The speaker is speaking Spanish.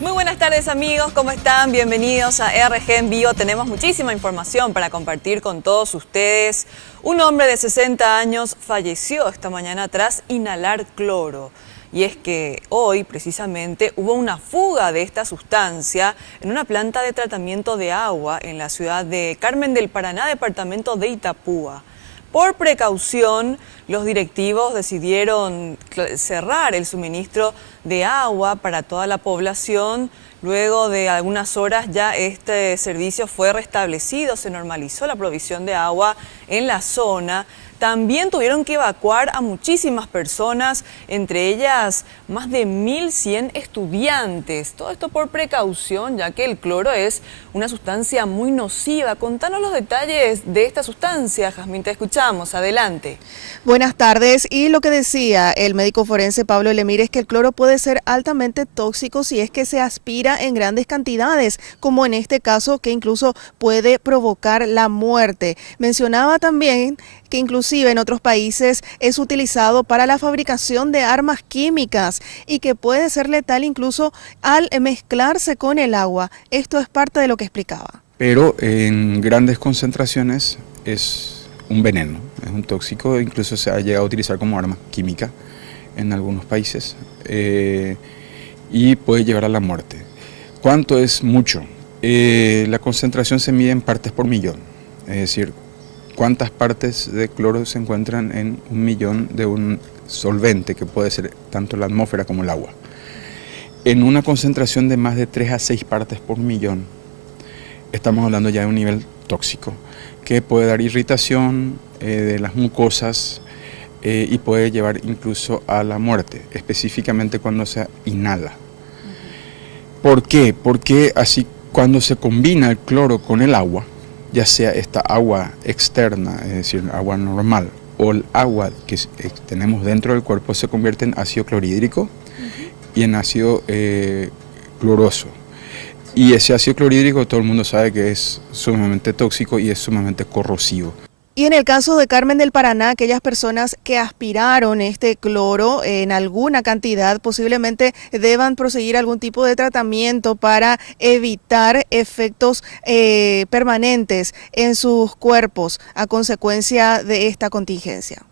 Muy buenas tardes amigos, ¿cómo están? Bienvenidos a RG en Vivo. Tenemos muchísima información para compartir con todos ustedes. Un hombre de 60 años falleció esta mañana tras inhalar cloro. Y es que hoy, precisamente, hubo una fuga de esta sustancia en una planta de tratamiento de agua en la ciudad de Carmen del Paraná, departamento de Itapúa. Por precaución, los directivos decidieron cerrar el suministro de agua para toda la población. Luego de algunas horas ya este servicio fue restablecido, se normalizó la provisión de agua en la zona. También tuvieron que evacuar a muchísimas personas, entre ellas más de 1.100 estudiantes. Todo esto por precaución, ya que el cloro es una sustancia muy nociva. Contanos los detalles de esta sustancia, Jazmín, te escuchamos. Adelante. Buenas tardes. Y lo que decía el médico forense Pablo Lemire es que el cloro puede ser altamente tóxico si es que se aspira en grandes cantidades, como en este caso, que incluso puede provocar la muerte. Mencionaba también que inclusive en otros países es utilizado para la fabricación de armas químicas y que puede ser letal incluso al mezclarse con el agua. Esto es parte de lo que explicaba. Pero en grandes concentraciones es un veneno, es un tóxico, incluso se ha llegado a utilizar como arma química en algunos países y puede llevar a la muerte. ¿Cuánto es mucho? La concentración se mide en partes por millón, es decir, cuántas partes de cloro se encuentran en 1.000.000 de un solvente que puede ser tanto la atmósfera como el agua. En una concentración de más de 3 a 6 partes por millón, estamos hablando ya de un nivel tóxico, que puede dar irritación de las mucosas y puede llevar incluso a la muerte, específicamente cuando se inhala. ¿Por qué? Porque así cuando se combina el cloro con el agua, ya sea esta agua externa, es decir, agua normal, o el agua que tenemos dentro del cuerpo, se convierte en ácido clorhídrico y en ácido cloroso. Y ese ácido clorhídrico todo el mundo sabe que es sumamente tóxico y es sumamente corrosivo. Y en el caso de Carmen del Paraná, aquellas personas que aspiraron este cloro en alguna cantidad posiblemente deban proseguir algún tipo de tratamiento para evitar efectos permanentes en sus cuerpos a consecuencia de esta contingencia.